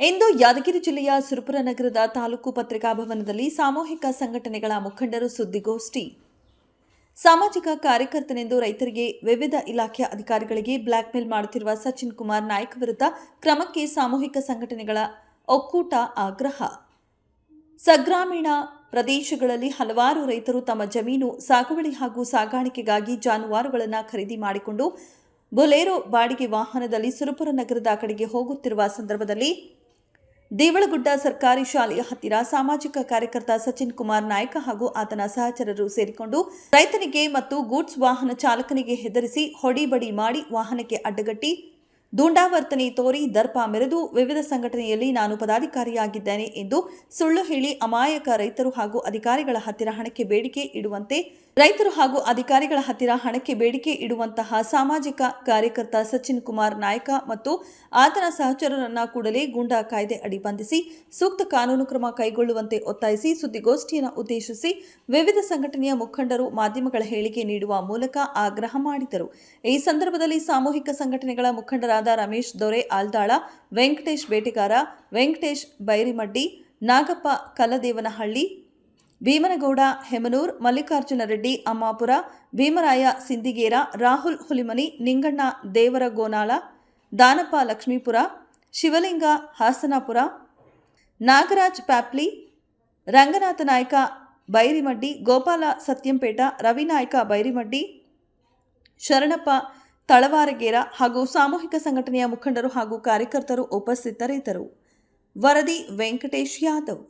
ಇಂದು ಯಾದಗಿರಿ ಜಿಲ್ಲೆಯ ಸುರಪುರ ನಗರದ ತಾಲೂಕು ಪತ್ರಿಕಾ ಭವನದಲ್ಲಿ ಸಾಮೂಹಿಕ ಸಂಘಟನೆಗಳ ಮುಖಂಡರು ಸುದ್ದಿಗೋಷ್ಠಿ. ಸಾಮಾಜಿಕ ಕಾರ್ಯಕರ್ತನೆಂದು ರೈತರಿಗೆ ವಿವಿಧ ಇಲಾಖೆಯ ಅಧಿಕಾರಿಗಳಿಗೆ ಬ್ಲಾಕ್ಮೇಲ್ ಮಾಡುತ್ತಿರುವ ಸಚಿನ್ ಕುಮಾರ್ ನಾಯ್ಕ ವಿರುದ್ಧ ಕ್ರಮಕ್ಕೆ ಸಾಮೂಹಿಕ ಸಂಘಟನೆಗಳ ಒಕ್ಕೂಟ ಆಗ್ರಹ. ಸಗ್ರಾಮೀಣ ಪ್ರದೇಶಗಳಲ್ಲಿ ಹಲವಾರು ರೈತರು ತಮ್ಮ ಜಮೀನು ಸಾಗುವಳಿ ಹಾಗೂ ಸಾಗಾಣಿಕೆಗಾಗಿ ಜಾನುವಾರುಗಳನ್ನು ಖರೀದಿ ಮಾಡಿಕೊಂಡು ಬೊಲೆರೋ ಬಾಡಿಗೆ ವಾಹನದಲ್ಲಿ ಸುರಪುರ ನಗರದ ಕಡೆಗೆ ಹೋಗುತ್ತಿರುವ ಸಂದರ್ಭದಲ್ಲಿ ದೇವಳಗುಡ್ಡ ಸರ್ಕಾರಿ ಶಾಲೆಯ ಹತ್ತಿರ ಸಾಮಾಜಿಕ ಕಾರ್ಯಕರ್ತ ಸಚಿನ್ ಕುಮಾರ್ ನಾಯ್ಕ ಹಾಗೂ ಆತನ ಸಹಚರರು ಸೇರಿಕೊಂಡು ರೈತನಿಗೆ ಮತ್ತು ಗೂಡ್ಸ್ ವಾಹನ ಚಾಲಕನಿಗೆ ಹೆದರಿಸಿ ಹೊಡಿಬಡಿ ಮಾಡಿ ವಾಹನಕ್ಕೆ ಅಡ್ಡಗಟ್ಟಿ ದುಂಡಾವರ್ತನೆ ತೋರಿ ದರ್ಪ ಮೆರೆದು ವಿವಿಧ ಸಂಘಟನೆಯಲ್ಲಿ ನಾನು ಪದಾಧಿಕಾರಿಯಾಗಿದ್ದೇನೆ ಎಂದು ಸುಳ್ಳು ಹೇಳಿ ಅಮಾಯಕ ರೈತರು ಹಾಗೂ ಅಧಿಕಾರಿಗಳ ಹತ್ತಿರ ಹಣಕ್ಕೆ ಬೇಡಿಕೆ ಇಡುವಂತಹ ಸಾಮಾಜಿಕ ಕಾರ್ಯಕರ್ತ ಸಚಿನ್ ಕುಮಾರ್ ನಾಯ್ಕ ಮತ್ತು ಆತನ ಸಹಚರರನ್ನ ಕೂಡಲೇ ಗೂಂಡಾ ಕಾಯ್ದೆ ಅಡಿ ಬಂಧಿಸಿ ಸೂಕ್ತ ಕಾನೂನು ಕ್ರಮ ಕೈಗೊಳ್ಳುವಂತೆ ಒತ್ತಾಯಿಸಿ ಸುದ್ದಿಗೋಷ್ಠಿಯನ್ನು ಉದ್ದೇಶಿಸಿ ವಿವಿಧ ಸಂಘಟನೆಯ ಮುಖಂಡರು ಮಾಧ್ಯಮಗಳ ಹೇಳಿಕೆ ನೀಡುವ ಮೂಲಕ ಆಗ್ರಹ ಮಾಡಿದರು. ಈ ಸಂದರ್ಭದಲ್ಲಿ ಸಾಮೂಹಿಕ ಸಂಘಟನೆಗಳ ಮುಖಂಡರಾದ ರಮೇಶ್ ದೊರೆ ಆಲ್ದಾಳ, ವೆಂಕಟೇಶ್ ಬೇಟೆಗಾರ, ವೆಂಕಟೇಶ್ ಬೈರಿಮಡ್ಡಿ, ನಾಗಪ್ಪ ಕಲ್ಲದೇವನಹಳ್ಳಿ, ಭೀಮನಗೌಡ ಹೆಮನೂರ್, ಮಲ್ಲಿಕಾರ್ಜುನ ರೆಡ್ಡಿ ಅಮ್ಮಾಪುರ, ಭೀಮರಾಯ ಸಿಂದಿಗೇರ, ರಾಹುಲ್ ಹುಲಿಮನಿ, ನಿಂಗಣ್ಣ ದೇವರಗೋನಾಳ, ದಾನಪ್ಪ ಲಕ್ಷ್ಮೀಪುರ, ಶಿವಲಿಂಗ ಹಾಸನಾಪುರ, ನಾಗರಾಜ್ ಪ್ಯಾಪ್ಲಿ, ರಂಗನಾಥ ನಾಯ್ಕ ಬೈರಿಮಡ್ಡಿ, ಗೋಪಾಲ ಸತ್ಯಂಪೇಟ, ರವಿನಾಯ್ಕ ಬೈರಿಮಡ್ಡಿ, ಶರಣಪ್ಪ ತಳವಾರಗೇರ ಹಾಗೂ ಸಾಮೂಹಿಕ ಸಂಘಟನೆಯ ಮುಖಂಡರು ಹಾಗೂ ಕಾರ್ಯಕರ್ತರು ಉಪಸ್ಥಿತರಿದ್ದರು. ವರದಿ ವೆಂಕಟೇಶ್ ಯಾದವ್.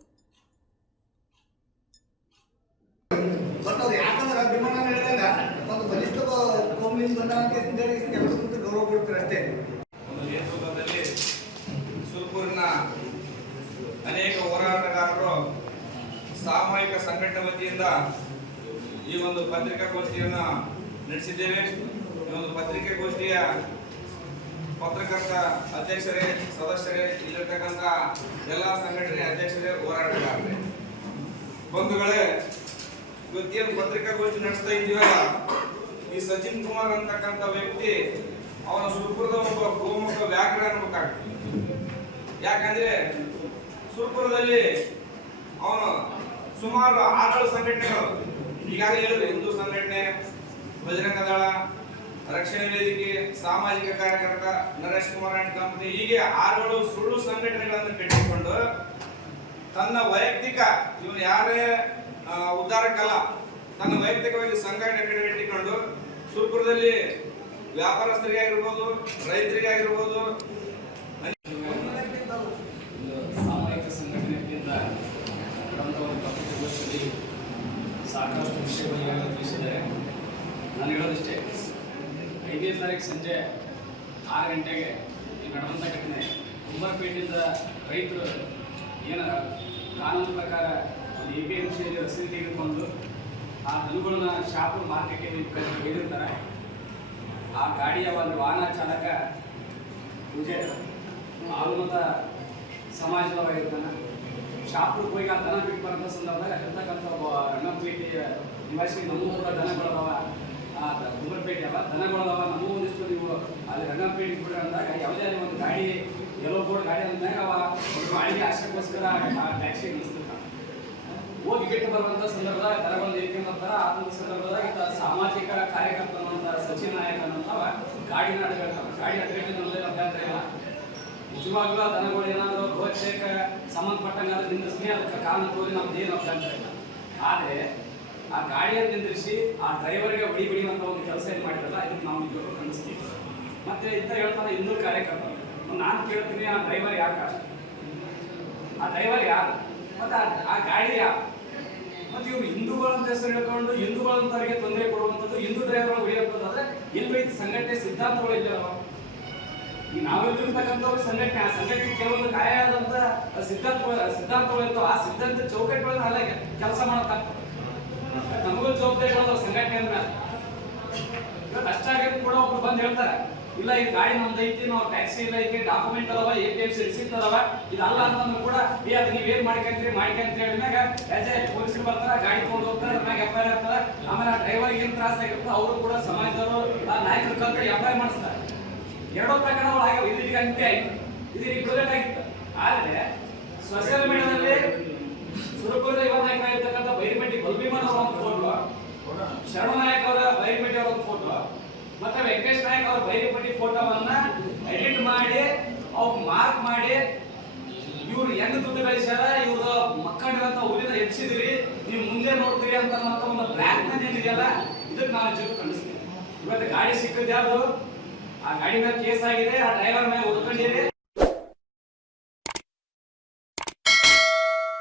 ಸುರಪುರಿನ ಅನೇಕ ಹೋರಾಟಗಾರರು ಸಾಮೂಹಿಕ ಸಂಘಟನೆ ವತಿಯಿಂದ ಈ ಒಂದು ಪತ್ರಿಕಾಗೋಷ್ಠಿಯನ್ನು ನಡೆಸಿದ್ದೇವೆ. ಈ ಒಂದು ಪತ್ರಿಕಾಗೋಷ್ಠಿಯ ಪತ್ರಕರ್ತ ಅಧ್ಯಕ್ಷರೇ, ಸದಸ್ಯರೇ, ಇಲ್ಲಿರ್ತಕ್ಕಂಥ ಎಲ್ಲ ಸಂಘಟನೆ ಅಧ್ಯಕ್ಷರೇ, ಹೋರಾಟಗಾರರೇ, ಬಂಧುಗಳೇ, ಇವತ್ತೇನು ಪತ್ರಿಕಾಗೋಷ್ಠಿ ನಡೆಸ್ತಾ ಇದ್ದೀವಲ್ಲ, ಈ ಸಚಿನ್ ಕುಮಾರ್ ಅಂತಕ್ಕಂಥ ವ್ಯಕ್ತಿ ಅವನ ಸುರಪುರದ ಒಬ್ಬ ಗೋಮುಖ ವ್ಯಾಘ್ರ ಅನ್ಬೇಕಾಗ್ತದೆ. ಯಾಕಂದ್ರೆ ಸುರಪುರದಲ್ಲಿ ಅವನು ಸುಮಾರು 6 ಸಂಘಟನೆಗಳು ಈಗಾಗಲೇ ಹೇಳಿದ್ರು, ಹಿಂದೂ ಸಂಘಟನೆ, ಬಜರಂಗ ದಳ, ರಕ್ಷಣೆ ವೇದಿಕೆ, ಸಾಮಾಜಿಕ ಕಾರ್ಯಕರ್ತ, ನರೇಶ್ ಕುಮಾರ್ ಅಂಡ್ ಕಂಪನಿ, ಹೀಗೆ 6 ಸುಳ್ಳು ಸಂಘಟನೆಗಳನ್ನು ಕಟ್ಟಿಕೊಂಡು ತನ್ನ ವೈಯಕ್ತಿಕ ಇವನು ಯಾರೇ ಉದ್ಧಾರಕ್ಕಲ್ಲ, ತನ್ನ ವೈಯಕ್ತಿಕವಾಗಿ ಸಂಘಟನೆ ಕಟ್ಟಿಕೊಂಡು ಸುರಪುರದಲ್ಲಿ ವ್ಯಾಪಾರಸ್ಥರಿಗಾಗಿರ್ಬೋದು, ರೈತರಿಗಾಗಿರ್ಬೋದು, ಸಾಮಾಜಿಕ ಸಂಘಟನೆಯಿಂದ ಸಾಕಷ್ಟು ವಿಷಯಗಳನ್ನು ತಿಳಿಸಿದ್ದಾರೆ. ನಾನು ಹೇಳೋದಿಷ್ಟೇ, 5ನೇ ತಾರೀಕು ಸಂಜೆ 6 ಗಂಟೆಗೆ ಈ ನಡೆದಂಥ ಘಟನೆ ಕುಂಬಾರಪೇಟೆಯಿಂದ ರೈತರು ಏನು ಕಾನೂನು ಪ್ರಕಾರ APMC ರಸೀದಿ ತೆಗೆದುಕೊಂಡು ಆ ದನಗಳನ್ನ ಶಾಪುರ್ ಮಾರ್ಕೆಟ್ಗೆ ಒಯ್ದಿರ್ತಾರೆ. ಆ ಗಾಡಿಯ ಒಂದು ವಾಹನ ಚಾಲಕ ಪೂಜೆ ಆಲುಮತ ಸಮಾಜದವಾಗಿರ್ತಾನೆ. ಶಾಪುರ್ಗೆ ಹೋಗಿ ಆ ದನ ಬಿಟ್ಟು ಬರೋಂಥ ಸಂದರ್ಭದಾಗ ಇರ್ತಕ್ಕಂಥ ರಂಗಂಪೇಟೆಯ ನಿವಾಸಿ ನಮಗೂ ಕೂಡ ದನಗಳದಾವ, ಆ ಕುಂಬಾರಪೇಟೆ ಅವ ದನಗಳದಾವ, ನಮಗೂ ಒಂದಿಷ್ಟು ನೀವು ಅಲ್ಲಿ ರಂಗಂಪೇಟೆಗೆ ಬಿಡ್ರಿ ಅಂದಾಗ ಯಾವುದೇ ಅಲ್ಲಿ ಒಂದು ಗಾಡಿ ಎಲ್ಲೋ ಬೋರ್ಡ್ ಗಾಡಿ ಅಂದಾಗ ಅವ ಒಂದು ಗಾಡಿಗೆ ಆಶಕ್ಕೋಸ್ಕರ ಆ ಟ್ಯಾಕ್ಸಿ ನಿಲ್ಲಿಸ್ತಿರ್ತಾನೆ. ಹೋಗಿ ಬಿಟ್ಟು ಬರುವಂಥ ಸಂದರ್ಭದಾಗ ದನಗಳು ನಿಲ್ಕೊಂಡ್ಬರ್ತಾರ. ಆ ಸಂದರ್ಭದಾಗ ಸಾಮಾಜಿಕ ಕಾರ್ಯಕರ್ತ ಅನ್ನುವಂಥ ಸಚಿನ್ ನಾಯಕ ಅನ್ನೋಂಥವ ಗಾಡಿನ ಅಡ್ಡಗಡ್ತಾನೆ. ಗಾಡಿ ಅಡ್ಡಗಟ್ಟಿನಲ್ಲಿ ಅಭ್ಯಂತರ ಇಲ್ಲ. ನಿಜವಾಗ್ಲೂ ಆ ದನಗಳು ಏನಾದರೂ ಗೋಚಕ್ಕೆ ಸಂಬಂಧಪಟ್ಟಂಗೆ ಅದು ನಿಂದಿಸ್ತೀನಿ, ಅದಕ್ಕೆ ಕಾರಣ ತೋರಿ ನಮ್ದು ಏನು ಅಭ್ಯಂತರ ಇಲ್ಲ. ಆದರೆ ಆ ಗಾಡಿಯನ್ನು ನಿಂದಿರಿಸಿ ಆ ಡ್ರೈವರ್ಗೆ ಹೊಡಿಯುವಂಥ ಒಂದು ಕೆಲಸ ಏನು ಮಾಡಿರಲ್ಲ, ಇದಕ್ಕೆ ನಾವು ನಿಜವಾಗ್ಲೂ ಖಂಡಿಸ್ತೀವಿ. ಮತ್ತೆ ಇಂಥ ಹೇಳ್ತಾನೆ ಹಿಂದೂ ಕಾರ್ಯಕರ್ತರು, ನಾನು ಕೇಳ್ತೀನಿ, ಆ ಡ್ರೈವರ್ ಯಾರು ಕಾಸ್ಟ್, ಆ ಡ್ರೈವರ್ ಯಾರು, ಮತ್ತು ಆ ಗಾಡಿ ಯಾರು, ಮತ್ತು ಇವರು ಹಿಂದೂಗಳಂತ ಹೆಸರು ಹೇಳ್ಕೊಂಡು ಹಿಂದೂಗಳಂತವರಿಗೆ ತೊಂದರೆ ಕೊಡುವಂಥದ್ದು, ಹಿಂದೂ ಡ್ರೈವರ್ ಹೊಡೆಯುವಂಥದ್ದು ಎಲ್ಲಿ ರೀತಿ ಸಂಘಟನೆ ಸಿದ್ಧಾಂತಗಳು ಇದ್ದಾರವ. ಈಗ ನಾವಿರ್ತಕ್ಕಂಥವ್ರು ಸಂಘಟನೆ, ಆ ಸಂಘಟನೆಗೆ ಕೆಲವೊಂದು ಗಾಯ ಆದಂಥ ಸಿದ್ಧಾಂತಗಳಿತ್ತು. ಆ ಸಿದ್ಧಾಂತ ಚೌಕಟ್ಟುಗಳನ್ನ ಅಲ್ಲ ಕೆಲಸ ಮಾಡೋಕ್ಕಾಗ್ತದೆ. ನಮಗೂ ಜವಾಬ್ದಾರಿಗಳು ಸಂಘಟನೆ ಅಂದ್ರೆ ಇವತ್ತು ಅಷ್ಟಾಗಿದ್ದು ಕೂಡ ಒಬ್ರು ಬಂದು ಹೇಳ್ತಾರೆ, ಇಲ್ಲ ಈ ಗಾಡಿ ನಮ್ದು ಐತಿ, ನಾವು ಟ್ಯಾಕ್ಸಿ ಇಲ್ಲ, ಇದಕ್ಕೆ ಡಾಕ್ಯುಮೆಂಟ್ ಅದಾವ, APMC ರಿಸಿಪ್ಟ್ ಅದಾವ, ಇದಲ್ಲ ಅಂತಂದ್ರೆ ಕೂಡ ಅದು ನೀವೇನ್ ಮಾಡ್ಕೊಂತೀರಿ ಹೇಳಿದ್ಮ್ಯಾಗ ಪೊಲೀಸರು ಬರ್ತಾರ, ಗಾಡಿ ತಗೊಂಡು ಹೋಗ್ತಾರೆ, ಅದ್ರಾಗ FIR ಆಗ್ತಾರೆ. ಆಮೇಲೆ ಆ ಡ್ರೈವರ್ಗೆ ಏನು ತ್ರಾಸ ಆಗಿರುತ್ತೋ ಅವರು ಕೂಡ ಸಮಾಜದವರು ನಾಯಕರು ಕಲ್ತು FIR ಮಾಡಿಸ್ತಾರೆ. 2 ಪ್ರಕರಣಗಳು ಆಗ್ಯಾವ. ಇದೀಗ ಅಂತ್ಯ ಆಯ್ತು, ಇದೀಗ ಬಿಡುಗಡೆ ಆಗಿತ್ತು. ಆದರೆ ಸೋಷಿಯಲ್ ಮೀಡಿಯಾದಲ್ಲಿ ಸುರಪುರದ ಯುವ ನಾಯಕರಾಗಿರ್ತಕ್ಕಂಥ ಬೈರಮಟ್ಟಿ ಬಲ್ಭೀಮನ್ ಅವರ ಒಂದು ಫೋಟೋ, ಶರಣ ನಾಯಕ್ ಅವರ ಬೈರಮಟ್ಟಿ ಅವರ ಒಂದು ಫೋಟೋ, ಮತ್ತೆ ವೆಂಕಟೇಶ್ ನಾಯಕ್ ಅವರ ಬೈರಮಟ್ಟಿ ಫೋಟೋವನ್ನ ಎಡಿಟ್ ಮಾಡಿ ಅವ್ರು ಮಾರ್ಕ್ ಮಾಡಿ ಇವ್ರು ಹೆಂಗ್ ದುಡ್ಡು ಗಳಿಸ್ಯಾರ, ಇವ್ರ ಮಕ್ಕಳಿರಂತ ಹುಲಿನ ಎಬ್ಸಿದಿರಿ, ನೀವು ಮುಂದೆ ನೋಡ್ತೀರಿ ಅಂತ ಒಂದು ಬ್ಲ್ಯಾಕ್ ಮನಿ ಏನಿದೆಯಲ್ಲ, ಇದಕ್ಕೆ ನಾನು ಜೀವ ಖಂಡಿಸ್ತೀನಿ. ಇವತ್ತು ಗಾಡಿ ಸಿಕ್ಕಿದ್ದು ಯಾವುದು, ಆ ಗಾಡಿ ಮೇಲೆ ಕೇಸ್ ಆಗಿದೆ, ಆ ಡ್ರೈವರ್ ಮೇಲೆ ಹುಡ್ಕೊಂಡಿರಿ,